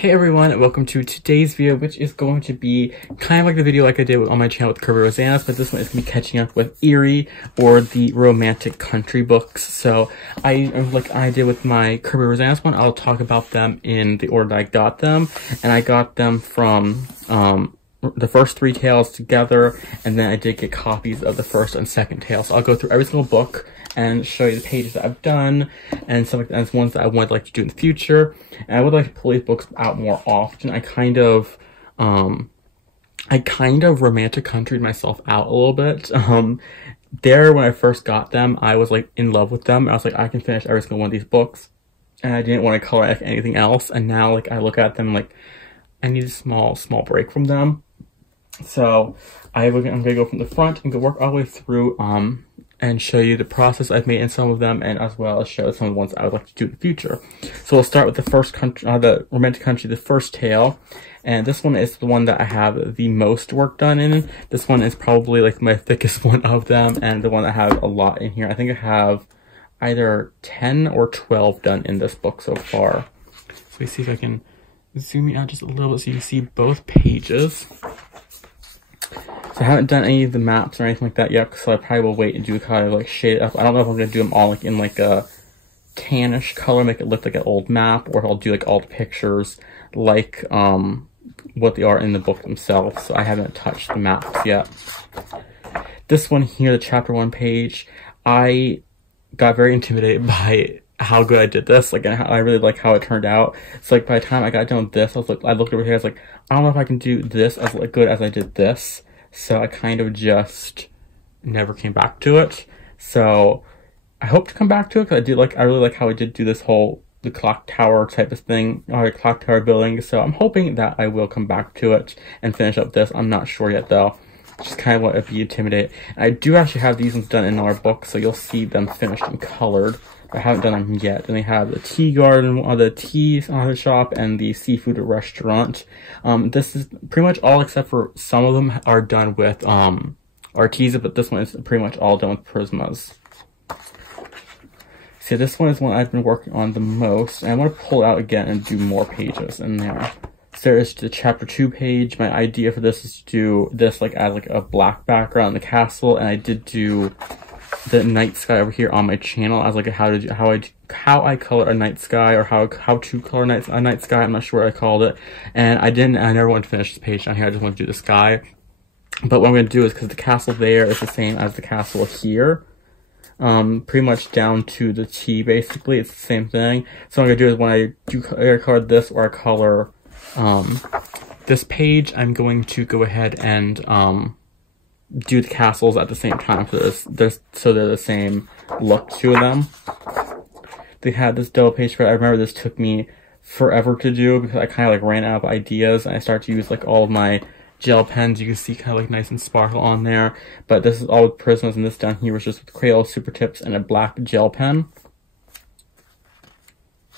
Hey everyone, and welcome to today's video, which is going to be kind of like the video like I did on my channel with Kirby Rosanna's, but this one is going to be catching up with Eriy, or the romantic country books. So like I did with my Kirby Rosanna's one, I'll talk about them in the order that I got them, and I got them from the first three tales together, and then I did get copies of the first and second tale. So I'll go through every single book and show you the pages that I've done and some like ones that I would like to do in the future. And I would like to pull these books out more often. I kind of romantic countryed myself out a little bit. When I first got them, I was like in love with them. I was like, I can finish every single one of these books, and I didn't want to color like anything else. And now like I look at them like I need a small break from them. So I'm gonna go from the front and go work all the way through and show you the process I've made in some of them, and as well as show some of the ones I would like to do in the future. So we'll start with the first country, the romantic country, the first tale. And this one is the one that I have the most work done in. This one is probably like my thickest one of them, and the one I have a lot in here. I think I have either 10 or 12 done in this book so far. So let's see if I can zoom me out just a little bit so you can see both pages. So I haven't done any of the maps or anything like that yet, so I probably will wait and do kind of like shade it up. I don't know if I'm going to do them all like in like a tannish color, make it look like an old map, or if I'll do like all the pictures like what they are in the book themselves. So I haven't touched the maps yet. This one here, the chapter 1 page, I got very intimidated by how good I did this. Like, I really like how it turned out. So like by the time I got done with this, I looked over here, I was like, I don't know if I can do this as like good as I did this. So I kind of just never came back to it. So I hope to come back to it, because I really like how I did do this whole the clock tower type of thing, or the clock tower building. So I'm hoping that I will come back to it and finish up this. I'm not sure yet though. Just kind of want to be intimidated. I do actually have these ones done in our book, so you'll see them finished and colored. I haven't done them yet. And they have the tea garden, the tea shop, and the seafood restaurant. This is pretty much all except for some of them are done with Arteza, but this one is pretty much all done with Prismas. See, this one is one I've been working on the most, and I'm going to pull it out again and do more pages in there. So there is the chapter 2 page. My idea for this is to do this like as like a black background in the castle, and I did do the night sky over here on my channel as like how I color a night sky, or how to color a night sky. I'm not sure what I called it, and I never want to finish this page down here. I just want to do the sky. But what I'm going to do is, because the castle there is the same as the castle here, pretty much down to the T basically, it's the same thing. So what I'm going to do is when I do color this, or I color this page, I'm going to go ahead and do the castles at the same time, so they're the same look to them. They had this double page spread. I remember this took me forever to do because I kind of like ran out of ideas, and I started to use like all of my gel pens. You can see kind of like nice and sparkle on there, but this is all with Prismas, and this down here was just with Crayola Super Tips and a black gel pen.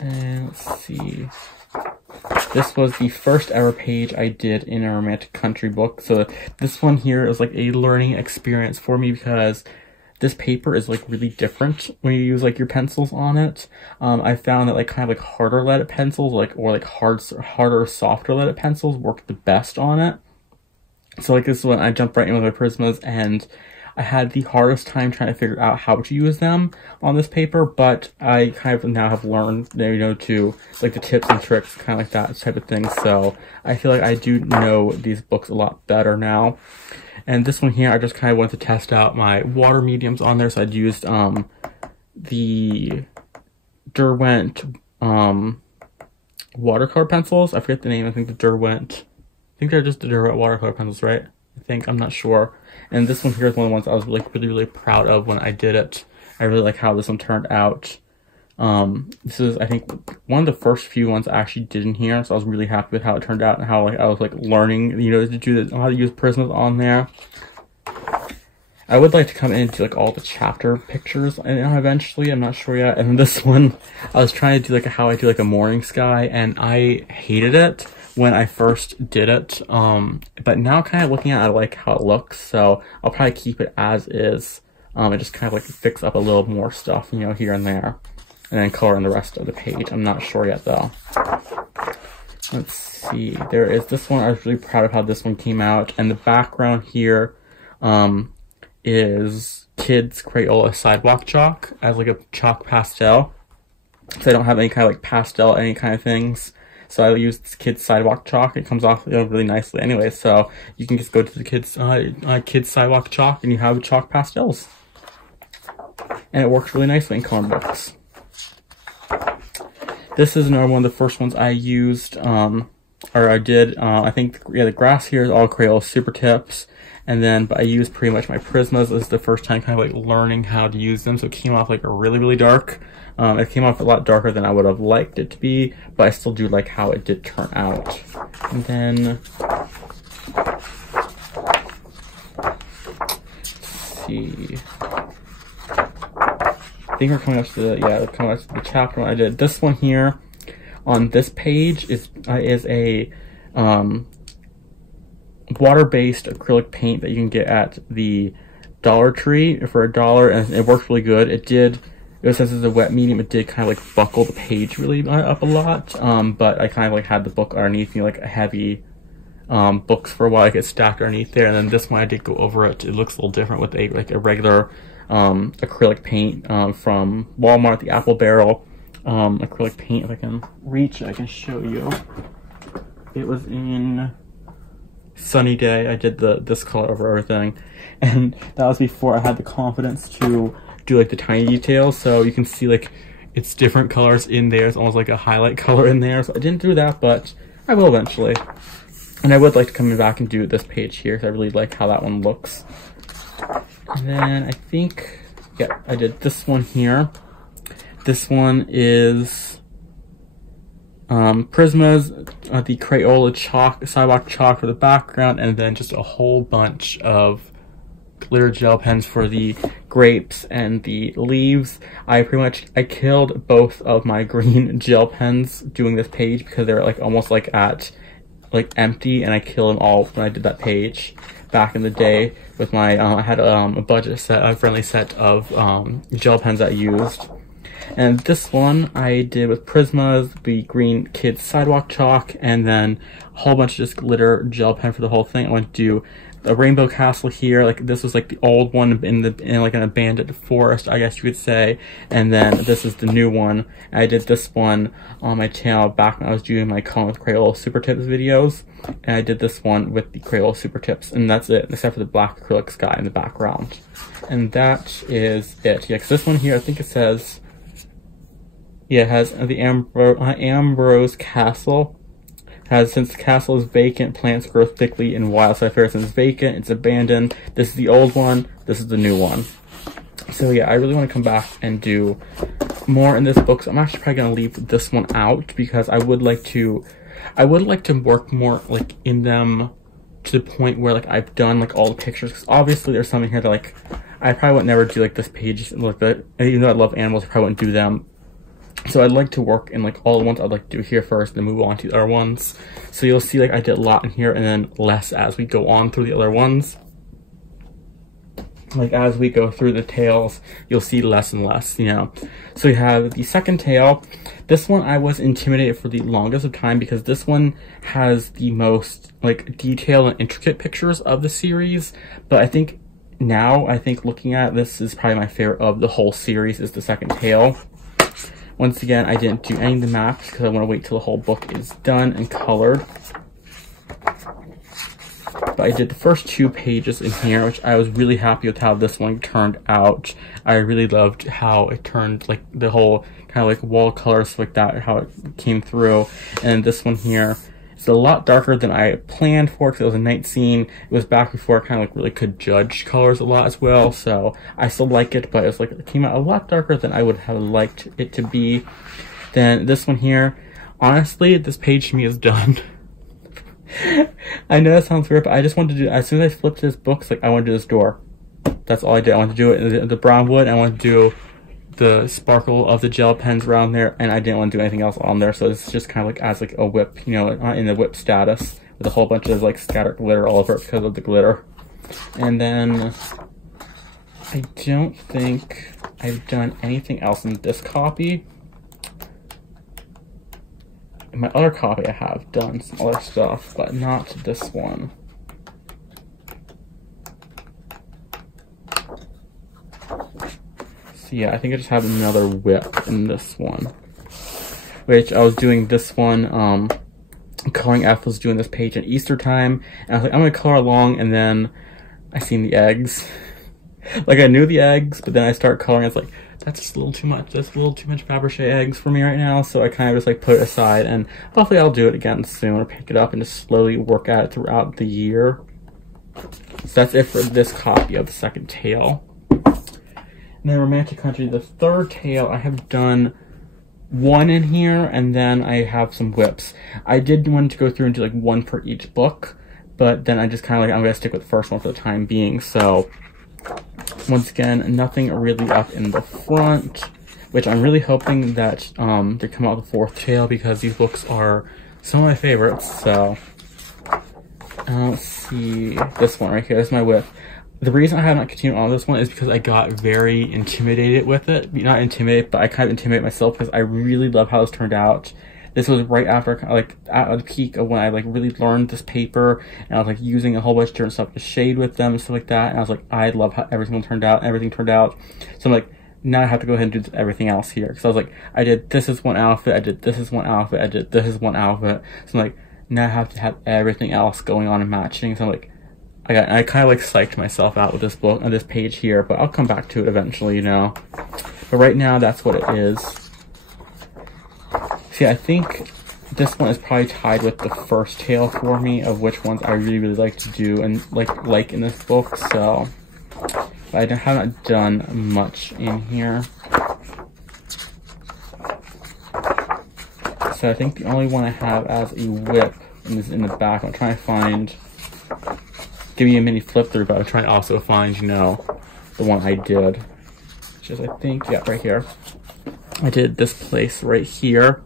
And let's see. This was the first ever page I did in a romantic country book. So this one here is like a learning experience for me, because this paper is like really different when you use like your pencils on it. I found that like kind of like harder leaded pencils, or harder, softer leaded pencils work the best on it. So like this is when I jumped right in with my Prismas, and I had the hardest time trying to figure out how to use them on this paper, but I kind of now have learned, to like the tips and tricks, kind of like that type of thing. So I feel like I do know these books a lot better now. And this one here, I just kind of wanted to test out my water mediums on there. So I'd used the Derwent watercolor pencils. I forget the name. I think they're just the Derwent watercolor pencils, right? I'm not sure. And this one here is one of the ones I was like really proud of when I did it. I really like how this one turned out. This is, I think, one of the first few ones I actually did in here, so I was really happy with how it turned out, and how like I was like learning, to do how to use Prismas on there. I would like to come in and do like all the chapter pictures eventually. I'm not sure yet. And then this one, I was trying to do like how I do like a morning sky, and I hated it when I first did it. But now kind of looking at it, I like how it looks, so I'll probably keep it as is. And just kind of like fix up a little more stuff, here and there, and then color in the rest of the page. I'm not sure yet though. let's see, there is this one. I was really proud of how this one came out, and the background here is Kids Crayola Sidewalk Chalk as like a chalk pastel. So I don't have any kind of like pastel, any kind of things. So I use this Kids Sidewalk Chalk. It comes off really nicely anyway. So you can just go to the Kids Sidewalk Chalk and you have chalk pastels. And it works really nicely in coloring books. This is another one of the first ones I used, or I did. I think, yeah, the grass here is all Crayola Super Tips. And then, but I used pretty much my Prismas. This is the first time kind of like learning how to use them. So it came off like a really, really dark. It came off a lot darker than I would have liked it to be, but I still do like how it did turn out. And then, let's see. I think we're coming up to the, yeah, coming up to the chapter one I did. This one here on this page is a water-based acrylic paint that you can get at the Dollar Tree for $1, and it works really good. Since it's a wet medium, it did kind of like buckle the page really up a lot, but I kind of like had the book underneath me, like a heavy books for a while. I get stacked underneath there, and then this one I did go over it. It looks a little different with a regular acrylic paint from Walmart, the Apple Barrel acrylic paint. If I can reach it, I can show you. It was in Sunny Day. I did this color over everything, and that was before I had the confidence to do like the tiny details. So you can see like it's different colors in there. It's almost like a highlight color in there. So I didn't do that, but I will eventually. And I would like to come back and do this page here because I really like how that one looks. And then I think, yeah, I did this one here. This one is Prismas, the Crayola chalk, sidewalk chalk for the background, and then just a whole bunch of glitter gel pens for the grapes and the leaves. I killed both of my green gel pens doing this page because they're like almost like at like empty, and I killed them all when I did that page back in the day with my I had a friendly set of gel pens that I used. And this one I did with Prismas, the green Kids Sidewalk Chalk, and then a whole bunch of just glitter gel pen for the whole thing. I went to do a rainbow castle here. Like this was like the old one in like an abandoned forest, I guess you could say. And then this is the new one. I did this one on my channel back when I was doing my Coloring with Crayola Super Tips videos. And I did this one with the Crayola Super Tips, and that's it, except for the black acrylic sky in the background. And that is it. Yeah, because this one here, I think it says, yeah, it has the Ambrose Castle. Since the castle is vacant, plants grow thickly and wild. So I figured since it's vacant, it's abandoned. This is the old one. This is the new one. So yeah, I really want to come back and do more in this book. So I'm actually probably gonna leave this one out because I would like to work more like in them to the point where like I've done like all the pictures. Because obviously there's something here that like I probably would never do like this page like that. Even though I love animals, I probably wouldn't do them. So I'd like to work in like all the ones I'd like to do here first, then move on to the other ones. So you'll see like I did a lot in here and then less as we go on through the other ones. Like as we go through the tails, you'll see less and less, you know. So we have the second tail. This one I was intimidated for the longest of time because this one has the most like detailed and intricate pictures of the series. But I think now, looking at this is probably my favorite of the whole series is the second tail. Once again, I didn't do any of the maps because I want to wait till the whole book is done and colored. But I did the first 2 pages in here, which I was really happy with how this one turned out. I really loved how it turned, like the whole kind of like wall colors like that, how it came through. And this one here, it's a lot darker than I planned for because it was a night scene. It was back before I kind of like really could judge colors a lot as well. So I still like it, but it's like it came out a lot darker than I would have liked it to be. Then this one here, honestly, this page to me is done. I know that sounds weird, but I just wanted to do, as soon as I flipped this book, it's like I want to do this door. That's all I did. I wanted to do it in the brown wood. I wanted to do the sparkle of the gel pens around there, and I didn't want to do anything else on there, so it's just kind of like as like a whip, you know, in the whip status with a whole bunch of like scattered glitter all over it because of the glitter. And then I don't think I've done anything else in this copy. in my other copy I have done some other stuff, but not this one. So yeah, I think I just have another whip in this one. Which I was doing this one, Coloring F was doing this page at Easter time, and I was like, I'm gonna color along, and then I seen the eggs. Like, I knew the eggs, but then I start coloring, it's like, that's just a little too much. That's a little too much Fabergé eggs for me right now, so I kind of just like put it aside, and hopefully I'll do it again soon, or pick it up and just slowly work at it throughout the year. So that's it for this copy of the second tale. And then Romantic Country, the third tale, I have done one in here, and then I have some whips. I did want to go through and do like one per each book, but then I just kind of like, I'm going to stick with the first one for the time being. So once again, nothing really up in the front, which I'm really hoping that they come out with the fourth tale, because these books are some of my favorites. So let's see, this one right here is my whip. The reason I have not continued on this one is because I got very intimidated with it. Not intimidated, but I kind of intimidate myself because I really love how this turned out. This was right after, like, at the peak of when I, like, really learned this paper, and I was, like, using a whole bunch of different stuff to shade with them and stuff like that, and I was like, I love how everything turned out, So I'm like, now I have to go ahead and do everything else here. Because I was like, I did this is one outfit, I did this is one outfit, I did this is one outfit. So I'm like, now I have to have everything else going on and matching. So I'm like, I kind of like psyched myself out with this book on this page here, but I'll come back to it eventually, you know. But right now, that's what it is. See, I think this one is probably tied with the first tale for me of which ones I really, really like to do and like in this book. So I have not done much in here. So I think the only one I have as a whip is in the back. I'm trying to find. Give me a mini flip through, but I'm trying to also find, you know, the one I did. Which is, I think, yeah, right here. I did this place right here.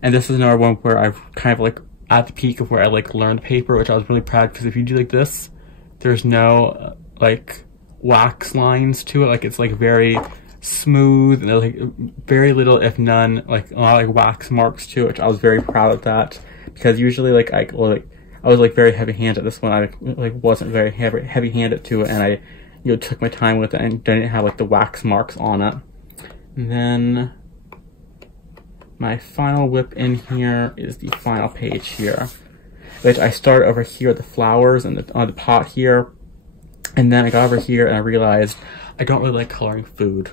And this is another one where I've kind of like at the peak of where I like learned paper, which I was really proud, because if you do like this, there's no like wax lines to it. Like, it's like very smooth, and there's like very little, if none, like a lot of like wax marks to it, which I was very proud of that, because usually like I was like very heavy-handed. This one I like wasn't very heavy-handed to it, and I, you know, took my time with it and didn't have like the wax marks on it. And then my final whip in here is the final page here, which I started over here with the flowers and on the pot here, and then I got over here and I realized I don't really like coloring food.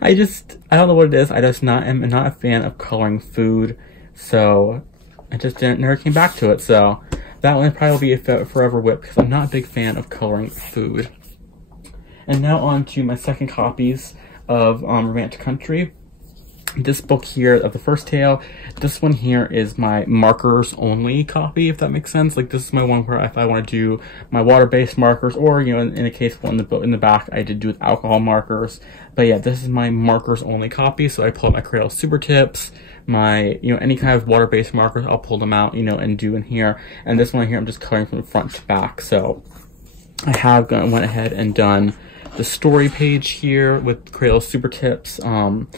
I don't know what it is. I just am not a fan of coloring food, so I just never came back to it. So that one probably will be a forever whip, because I'm not a big fan of coloring food. And now on to my second copies of Romantic Country. This book here of the first tale, this one here is my markers only copy, if that makes sense. Like, this is my one where if I want to do my water-based markers, or, you know, in a case in the back, I did do with alcohol markers. But yeah, this is my markers only copy. So I pull out my Crayola Super Tips, my, you know, any kind of water-based markers, I'll pull them out, you know, and do in here. And this one here, I'm just coloring from the front to back. So I have went ahead and done the story page here with Crayola Super Tips, some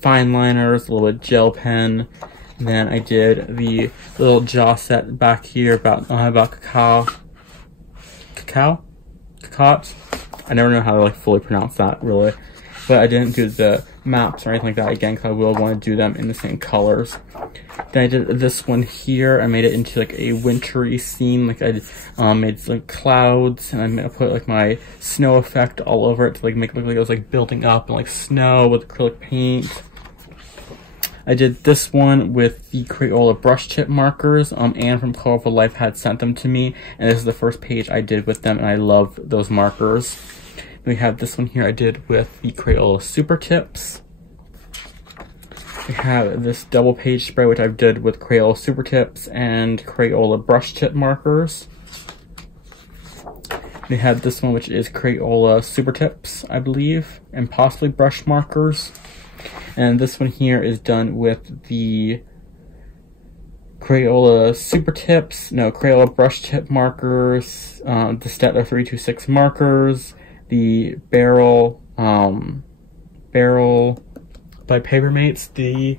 fine liners, a little bit gel pen. And then I did the little jaw set back here about cacao. I never know how to like fully pronounce that, really. But I didn't do the maps or anything like that again, because I will want to do them in the same colors. Then I did this one here. I made it into like a wintry scene. Like, I made like clouds, and I put like my snow effect all over it to like make it look like it was like building up and like snow with acrylic paint. I did this one with the Crayola brush tip markers. Anne from Colorful Life had sent them to me, and this is the first page I did with them, and I love those markers. We have this one here I did with the Crayola Super Tips. We have this double page spray, which I did with Crayola Super Tips and Crayola brush tip markers. We have this one, which is Crayola Super Tips, I believe, and possibly brush markers. And this one here is done with the Crayola Super Tips, Crayola brush tip markers, the Staedtler 326 markers, the Barrel by Papermates, the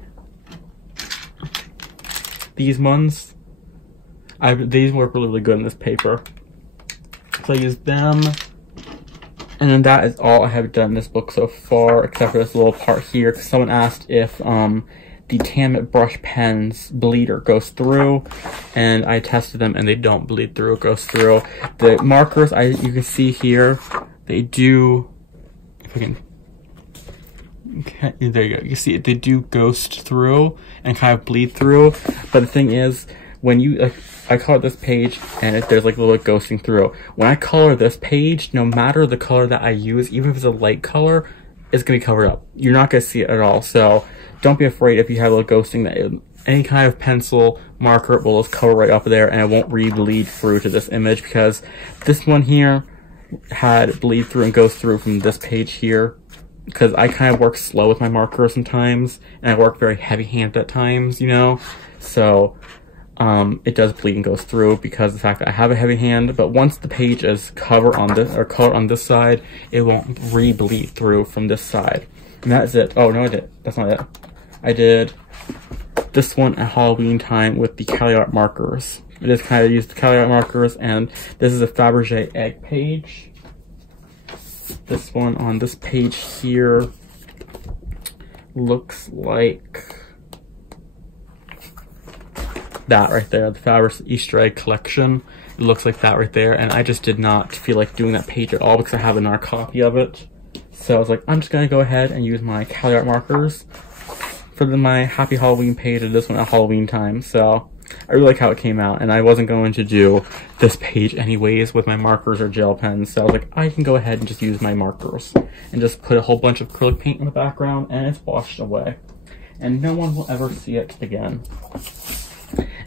these ones. These work really, really good in this paper. So I use them. And then that is all I have done in this book so far, except for this little part here. Because someone asked if the Tammet brush pens bleed or goes through, and I tested them and they don't bleed through, it goes through. The markers, you can see here, they do, if I can, okay, there you go, you see it, they do ghost through and kind of bleed through, but the thing is, when you, I color this page and there's like a little bit ghosting through. When I color this page, no matter the color that I use, even if it's a light color, it's going to be covered up. You're not going to see it at all. So don't be afraid if you have a little ghosting that any kind of pencil marker will just cover right up there and it won't bleed through to this image, because this one here had bleed through and goes through from this page here, because I kind of work slow with my markers sometimes and I work very heavy handed at times, you know, so it does bleed and goes through because of the fact that I have a heavy hand. But once the page is covered on this or colored on this side, it won't bleed through from this side. And that's it. Oh no, I did. That's not it. I did this one at Halloween time with the Cali Art markers. I just kind of used the Cali Art markers, and this is a Fabergé egg page. This one on this page here looks like that right there, the Fabergé Easter egg collection. It looks like that right there, and I just did not feel like doing that page at all because I have another copy of it. So I was like, I'm just gonna go ahead and use my Cali Art markers for my Happy Halloween page of this one at Halloween time. So I really like how it came out, and I wasn't going to do this page anyways with my markers or gel pens. So I was like, I can go ahead and just use my markers and just put a whole bunch of acrylic paint in the background, and it's washed away. And no one will ever see it again.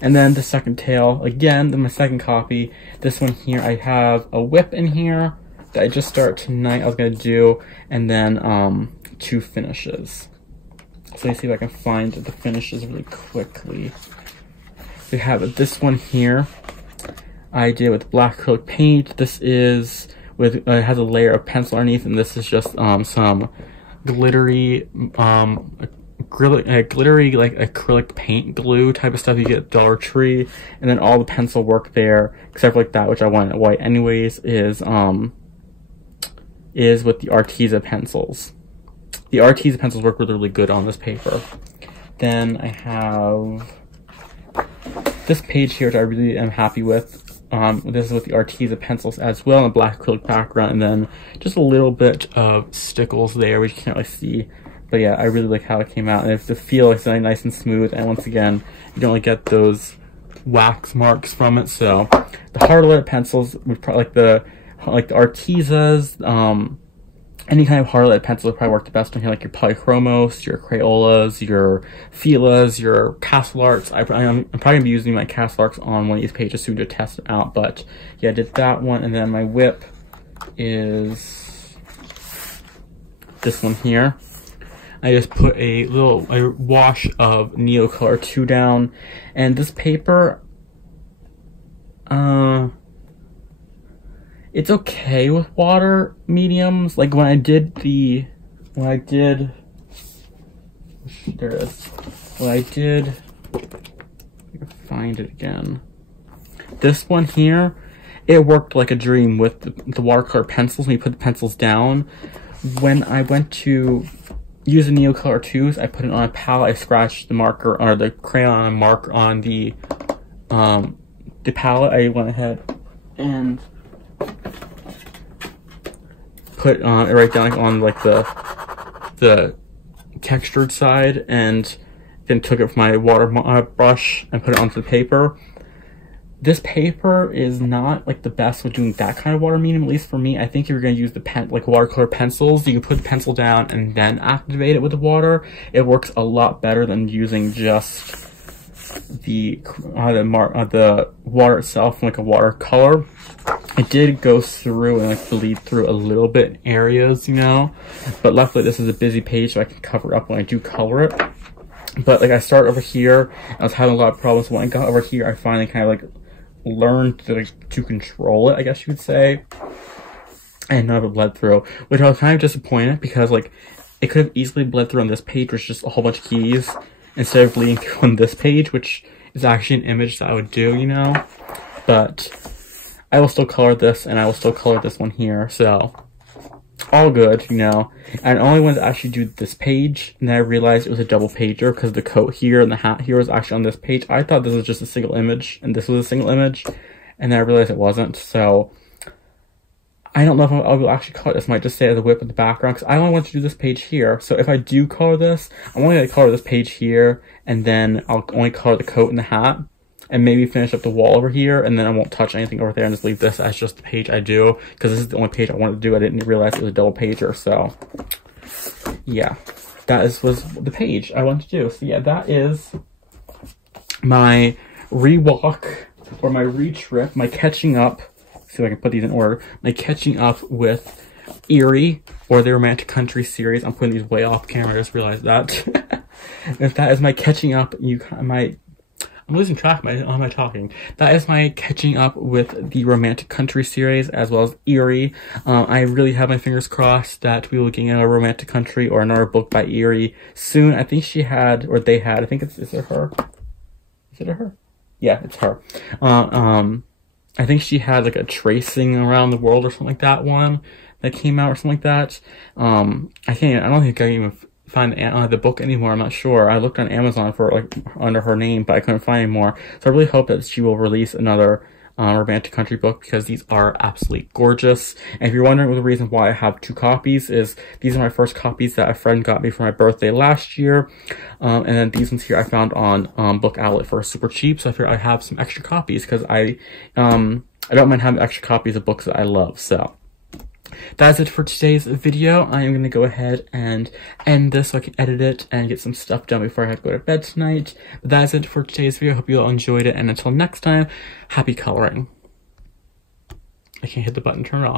And then the second tail, again, my second copy. This one here, I have a whip in here that I just started tonight. I was going to do, and then 2 finishes. So let me see if I can find the finishes really quickly. We have this one here. I did with black acrylic paint. This is with, it has a layer of pencil underneath, and this is just some glittery, glittery like acrylic paint glue type of stuff you get at Dollar Tree. And then all the pencil work there, except for like that, which I wanted white anyways, is with the Arteza pencils. The Arteza pencils work really, really good on this paper. Then I have this page here, which I really am happy with. This is with the Arteza pencils as well, in a black acrylic background, and then just a little bit of stickles there, which you can't really see. But yeah, I really like how it came out, and the feel is nice and smooth, and once again, you don't really get those wax marks from it. So the harder lead pencils would probably like the Artezas, any kind of hard lead pencil would probably work the best on here, like your Polychromos, your Crayolas, your Filas, your Castle Arts. I'm probably going to be using my Castle Arts on one of these pages soon to test them out. But yeah, I did that one, and then my whip is this one here. I just put a wash of Neocolor 2 down, and this paper, it's okay with water mediums. Like when I did, find it again. This one here, it worked like a dream with the watercolor pencils when you put the pencils down. When I went to use the Neocolor 2s, I put it on a palette, I scratched the marker, or the crayon mark on the palette. I went ahead and put it right down on like the textured side, and then took it from my water brush and put it onto the paper. This paper is not like the best with doing that kind of water medium, at least for me. I think if you're going to use the watercolor pencils, you can put the pencil down and then activate it with the water. It works a lot better than using just the water itself, like a watercolor. It did go through and like bleed through a little bit in areas, you know, but luckily this is a busy page, so I can cover up when I do color it. But like I started over here, I was having a lot of problems. When I got over here, I finally kind of like learned to control it, I guess you could say, and none of it bled through, which I was kind of disappointed, because like it could have easily bled through on this page, which is just a whole bunch of keys, instead of bleeding through on this page, which is actually an image that I would do, you know, but I will still color this, and I will still color this one here, so all good, you know. And I only wanted to actually do this page, and then I realized it was a double pager because the coat here and the hat here was actually on this page. I thought this was just a single image, and this was a single image, and then I realized it wasn't, so I don't know if I'll actually color this. I might just stay as a whip in the background, because I only want to do this page here. So if I do color this, I'm only going to color this page here, and then I'll only color the coat and the hat, and maybe finish up the wall over here, and then I won't touch anything over there and just leave this as just the page I do, because this is the only page I wanted to do. I didn't realize it was a double pager, so yeah, that was the page I wanted to do. So yeah, that is my rewalk, or my re-trip, my catching up. See if I can put these in order. My catching up with Eriy, or the Romantic Country series. I'm putting these way off camera, I just realized that. If that is my catching up, I'm losing track of my talking. That is my catching up with the Romantic Country series, as well as Eriy. I really have my fingers crossed that we will get a Romantic Country or another book by Eriy soon. I think she had, or they had, I think is it her? Is it a her? Yeah, it's her. I think she had like a tracing around the world or something like that one that came out or something like that. I don't think I can even find the book anymore. I'm not sure. I looked on Amazon for like under her name, but I couldn't find any more. So I really hope that she will release another Romantic Country book, because these are absolutely gorgeous. And if you're wondering the reason why I have 2 copies, is these are my first copies that a friend got me for my birthday last year. And then these ones here I found on Book Outlet for super cheap. So I figured I have some extra copies, because I don't mind having extra copies of books that I love. So that's it for today's video. I am going to go ahead and end this so I can edit it and get some stuff done before I have to go to bed tonight. But that's it for today's video. I hope you all enjoyed it, and until next time, happy coloring. I can't hit the button to turn it off.